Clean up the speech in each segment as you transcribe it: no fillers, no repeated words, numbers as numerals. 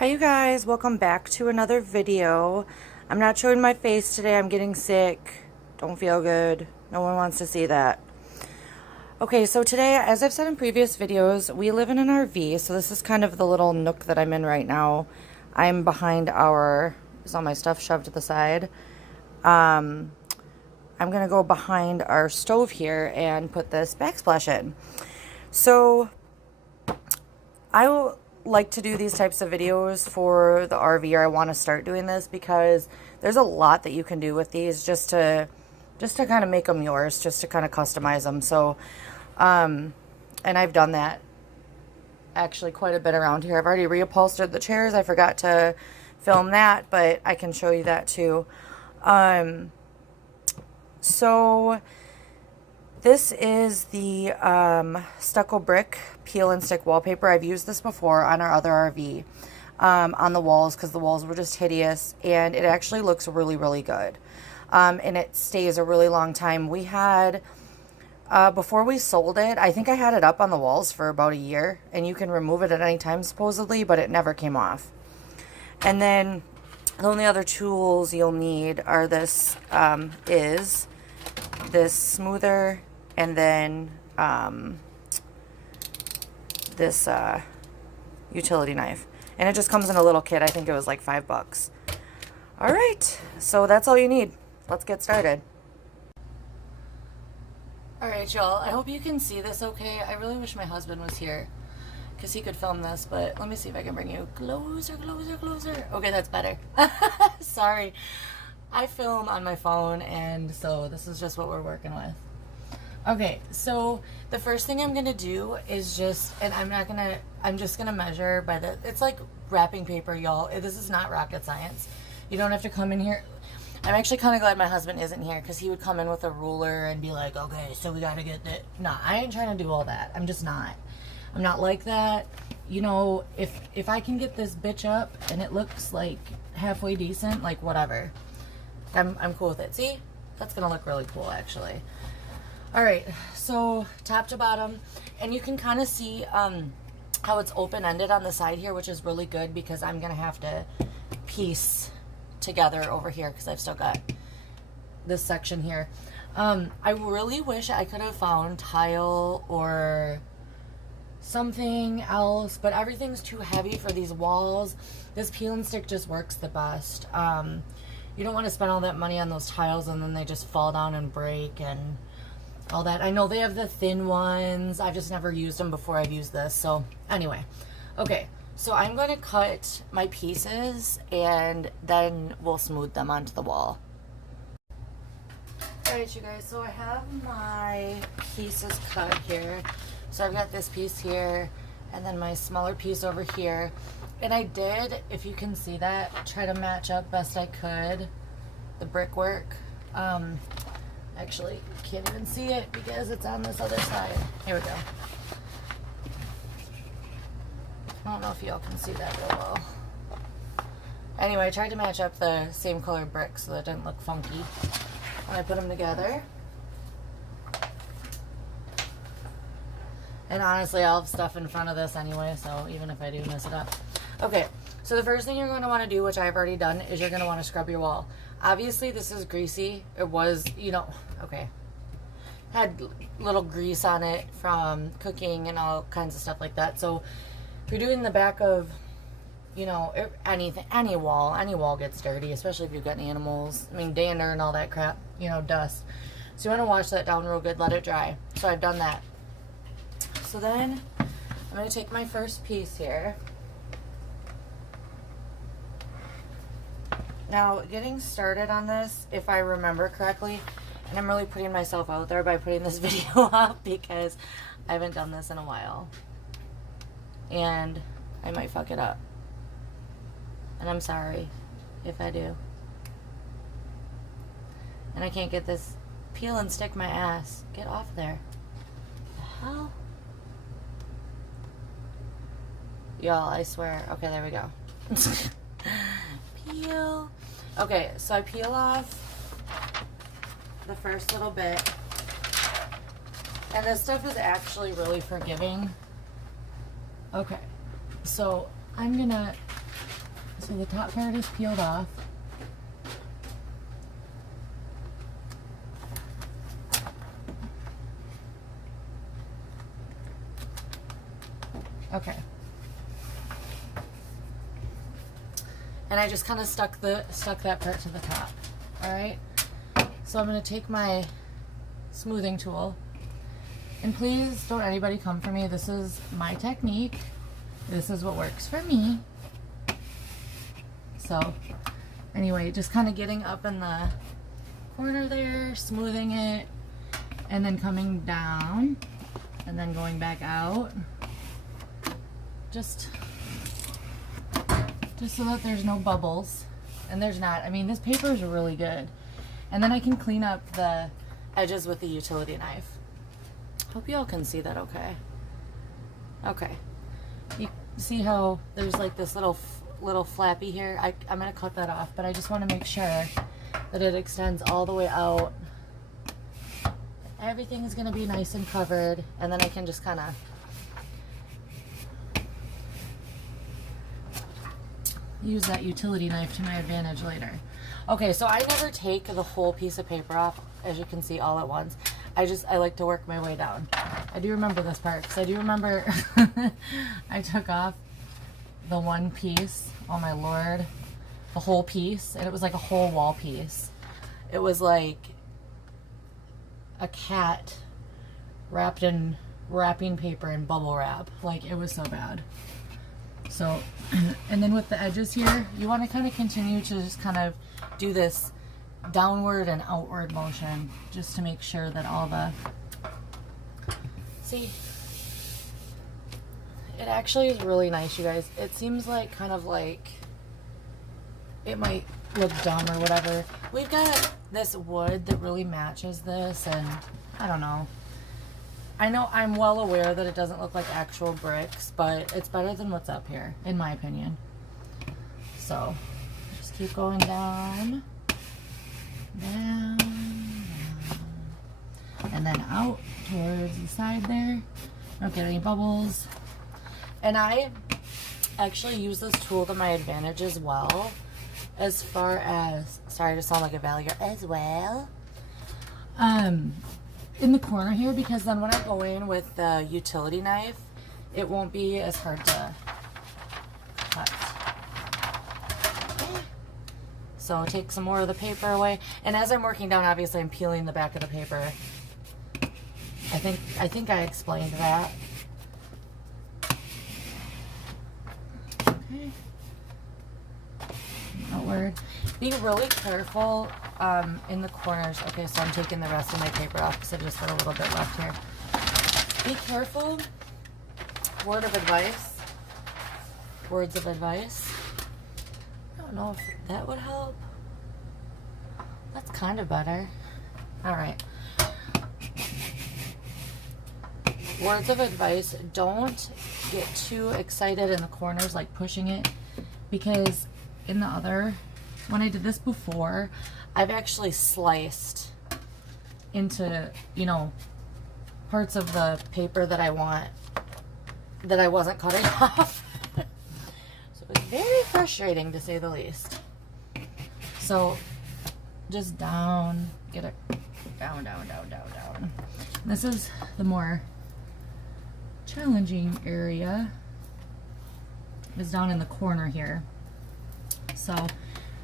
Hi you guys, welcome back to another video. I'm not showing my face today. I'm getting sick. Don't feel good. No one wants to see that. Okay, so today, as I've said in previous videos, we live in an RV, so this is kind of the little nook that I'm in right now. I'm behind there's all my stuff shoved to the side. I'm gonna go behind our stove here and put this backsplash in. So I will like to do these types of videos for the RV, or I want to start doing this because there's a lot that you can do with these just to kind of make them yours, just to kind of customize them. So and I've done that actually quite a bit around here. I've already reupholstered the chairs. I forgot to film that, but I can show you that too. So this is the stucco brick peel and stick wallpaper. I've used this before on our other RV on the walls because the walls were just hideous, and it actually looks really, really good. And it stays a really long time. We had, before we sold it, I think I had it up on the walls for about a year, and you can remove it at any time supposedly, but it never came off. And then the only other tools you'll need are this smoother, and then this utility knife, and it just comes in a little kit. I think it was like $5. All right, so that's all you need. Let's get started. All right, y'all, I hope you can see this okay. I really wish my husband was here because he could film this, but let me see if I can bring you closer. Okay, that's better. Sorry, I film on my phone, and so this is just what we're working with. Okay, so the first thing I'm gonna do is I'm just gonna measure by it's like wrapping paper, y'all. This is not rocket science. You don't have to come in here. I'm actually kind of glad my husband isn't here, because he would come in with a ruler and be like, okay, so we gotta get that. Nah, I ain't trying to do all that. I'm just not. I'm not like that. You know, if I can get this bitch up and it looks like halfway decent, like whatever, I'm cool with it. See? That's gonna look really cool, actually. All right, so top to bottom, and you can kind of see how it's open-ended on the side here, which is really good because I'm gonna have to piece together over here because I've still got this section here. I really wish I could have found tile or something else, but everything's too heavy for these walls. This peel and stick just works the best. You don't want to spend all that money on those tiles and then they just fall down and break and all that. I know they have the thin ones. I've just never used them before I've used this. So anyway, okay, so I'm going to cut my pieces and then we'll smooth them onto the wall. All right, you guys, so I have my pieces cut here. So I've got this piece here and then my smaller piece over here. And I did, if you can see that, try to match up best I could the brickwork. Actually, can't even see it because it's on this other side. Here we go. I don't know if y'all can see that real well. Anyway, I tried to match up the same color bricks so that it didn't look funky when I put them together. And honestly, I'll have stuff in front of this anyway, so even if I do mess it up. Okay, so the first thing you're going to want to do, which I've already done, is you're going to want to scrub your wall. Obviously, this is greasy. It was, you know, okay. Had little grease on it from cooking and all kinds of stuff like that. So if you're doing the back of, you know, anything, any wall gets dirty, especially if you've got animals. I mean, dander and all that crap, you know, dust. So you want to wash that down real good, let it dry. So I've done that. So then I'm going to take my first piece here. Now, getting started on this, if I remember correctly, and I'm really putting myself out there by putting this video up because I haven't done this in a while. And I might fuck it up. And I'm sorry if I do. And I can't get this peel and stick my ass. Get off there. The hell? Y'all, I swear. Okay, there we go. Peel. Okay, so I peel off the first little bit, and this stuff is actually really forgiving. Okay, so I'm gonna So the top part is peeled off. Okay. And I just kind of stuck that part to the top. All right. So I'm going to take my smoothing tool, and please don't anybody come for me. This is my technique. This is what works for me. So anyway, just kind of getting up in the corner there, smoothing it, and then coming down, and then going back out. Just so that there's no bubbles, and there's not. I mean, this paper is really good. And then I can clean up the edges with the utility knife. Hope you all can see that okay. Okay. You see how there's like this little flappy here? I'm going to cut that off, but I just want to make sure that it extends all the way out. Everything is going to be nice and covered, and then I can just kind of use that utility knife to my advantage later. Okay, so I never take the whole piece of paper off, as you can see, all at once. I like to work my way down. I do remember this part, because I do remember I took off the one piece, oh my lord, the whole piece, and it was like a whole wall piece. It was like a cat wrapped in wrapping paper and bubble wrap. Like, it was so bad. So, and then with the edges here, you want to kind of continue to just kind of do this downward and outward motion, just to make sure that all the, see, it actually is really nice, you guys. It seems like kind of like it might look dumb or whatever. We've got this wood that really matches this, and I don't know. I know, I'm well aware that it doesn't look like actual bricks, but it's better than what's up here, in my opinion. So, just keep going down, down, down, and then out towards the side there. Don't get any bubbles. And I actually use this tool to my advantage as well, as far as, sorry to sound like a valley, as well. In the corner here, because then when I go in with the utility knife, it won't be as hard to cut. Okay. So take some more of the paper away, and as I'm working down, obviously I'm peeling the back of the paper. I think I explained that. Okay. Outward. Be really careful in the corners. Okay, so I'm taking the rest of my paper off because I just got a little bit left here. Be careful. Word of advice. Words of advice. I don't know if that would help. That's kind of better. All right. Words of advice. Don't get too excited in the corners, like pushing it, because in the other, when I did this before, I've actually sliced into, you know, parts of the paper that I want, that I wasn't cutting off. So it's very frustrating, to say the least. So just down, get it down, down, down, down, down. This is the more challenging area, is down in the corner here. So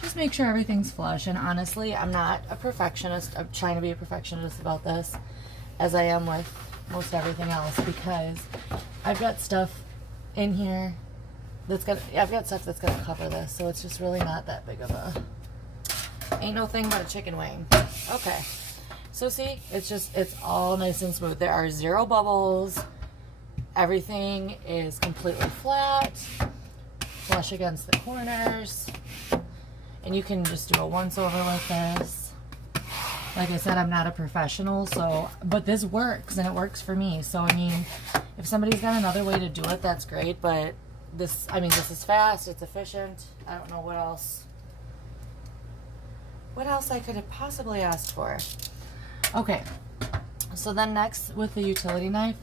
just make sure everything's flush. And honestly, I'm not a perfectionist. I'm trying to be a perfectionist about this, as I am with most everything else, because I've got stuff in here that's I've got stuff that's gonna cover this, so it's just really not that big of a, ain't no thing but a chicken wing. Okay, so see, it's all nice and smooth. There are 0 bubbles. Everything is completely flat, flush against the corners. And you can just do a once over like this. Like I said, I'm not a professional, so, but this works, and it works for me. So, I mean, if somebody's got another way to do it, that's great, but this, I mean, this is fast, it's efficient. I don't know what else I could have possibly asked for. Okay, so then next, with the utility knife,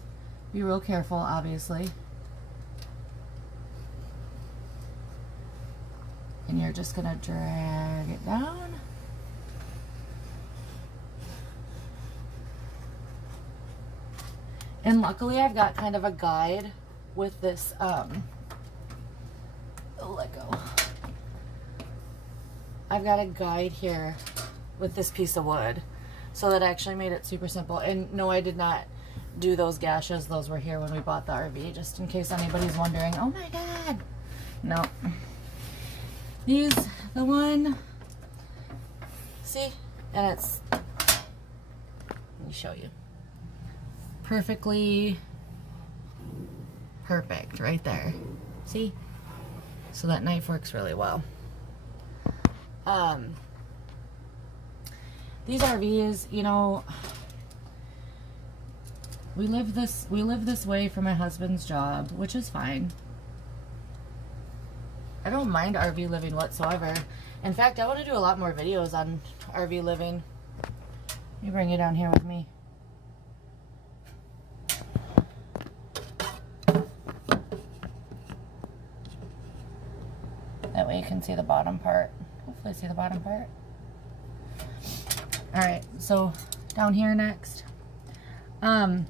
be real careful, obviously. And you're just gonna drag it down. And luckily I've got kind of a guide with this, oh, let go. I've got a guide here with this piece of wood. So that actually made it super simple. And no, I did not do those gashes. Those were here when we bought the RV, just in case anybody's wondering. Oh my God. No. These, the one, see? And it's, let me show you. Perfectly perfect right there. See? So that knife works really well. These RVs, you know, we live this way for my husband's job, which is fine. I don't mind RV living whatsoever. In fact, I want to do a lot more videos on RV living. Let me bring you down here with me. That way you can see the bottom part. Hopefully see the bottom part. Alright, so down here next. The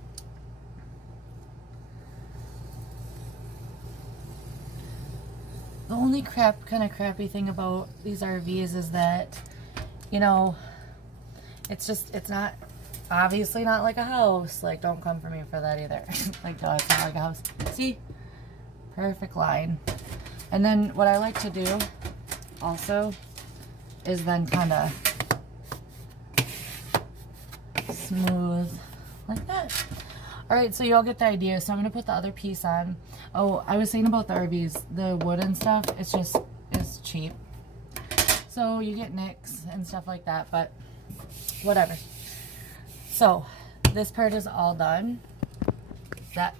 only kind of crappy thing about these RVs is that, you know, it's not, obviously not like a house. Like, don't come for me for that either. Like, no, it's not like a house. See? Perfect line. And then what I like to do also is then kind of smooth like that. Alright, so you all get the idea. So I'm going to put the other piece on. Oh, I was saying about the RVs, the wood and stuff, it's cheap. So you get nicks and stuff like that, but whatever. So this part is all done.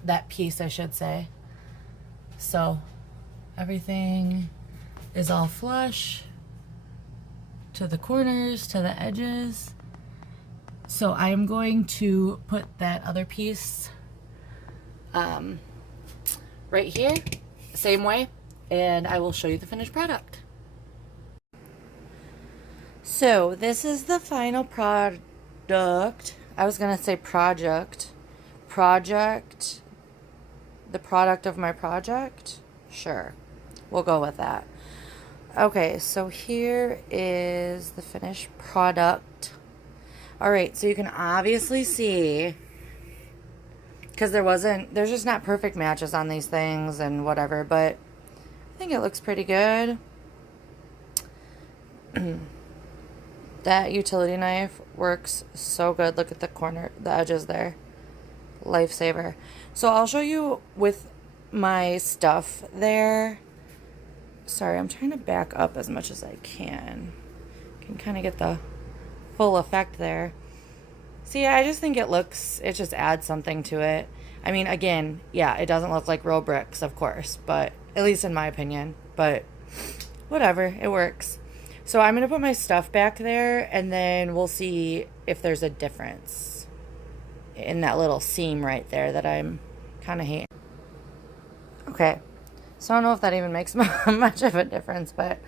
That piece, I should say. So everything is all flush to the corners, to the edges. So I am going to put that other piece right here, same way, and I will show you the finished product. So this is the final product. I was gonna say project. The product of my project? Sure, we'll go with that. Okay, so here is the finished product. Alright, so you can obviously see, because there's just not perfect matches on these things and whatever, but I think it looks pretty good. That utility knife works so good. Look at the edges there. Lifesaver. So I'll show you with my stuff there. Sorry, I'm trying to back up as much as I can. Can kind of get the full effect there. See, I just think it just adds something to it. I mean, again, yeah, it doesn't look like real bricks, of course, but at least in my opinion, but whatever, it works. So I'm going to put my stuff back there, and then we'll see if there's a difference in that little seam right there that I'm kind of hating. Okay, so I don't know if that even makes much of a difference, but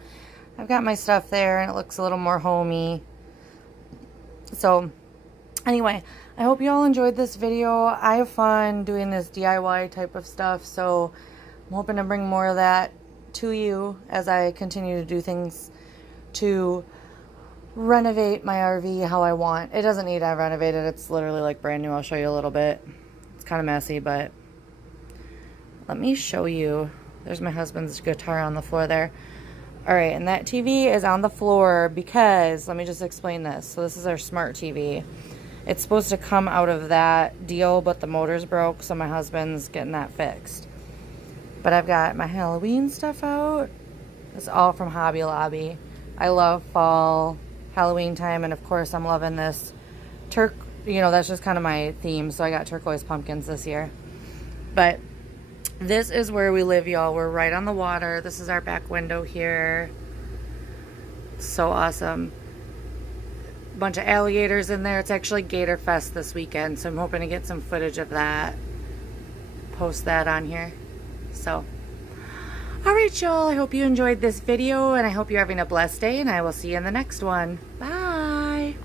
I've got my stuff there, and it looks a little more homey. So anyway, I hope you all enjoyed this video. I have fun doing this DIY type of stuff, so I'm hoping to bring more of that to you as I continue to do things to renovate my RV how I want. It doesn't need to have renovated. It's literally like brand new. I'll show you a little bit. It's kind of messy, but let me show you. There's my husband's guitar on the floor there. Alright, and that TV is on the floor because, let me just explain this. So this is our smart TV. It's supposed to come out of that deal, but the motor's broke, so my husband's getting that fixed. But I've got my Halloween stuff out. It's all from Hobby Lobby. I love fall, Halloween time, and of course I'm loving this that's just kind of my theme, so I got turquoise pumpkins this year. But this is where we live, y'all. We're right on the water. This is our back window here. So awesome. Bunch of alligators in there. It's actually Gator Fest this weekend, so I'm hoping to get some footage of that. Post that on here. So, All right, y'all. I hope you enjoyed this video, and I hope you're having a blessed day, and I will see you in the next one. Bye.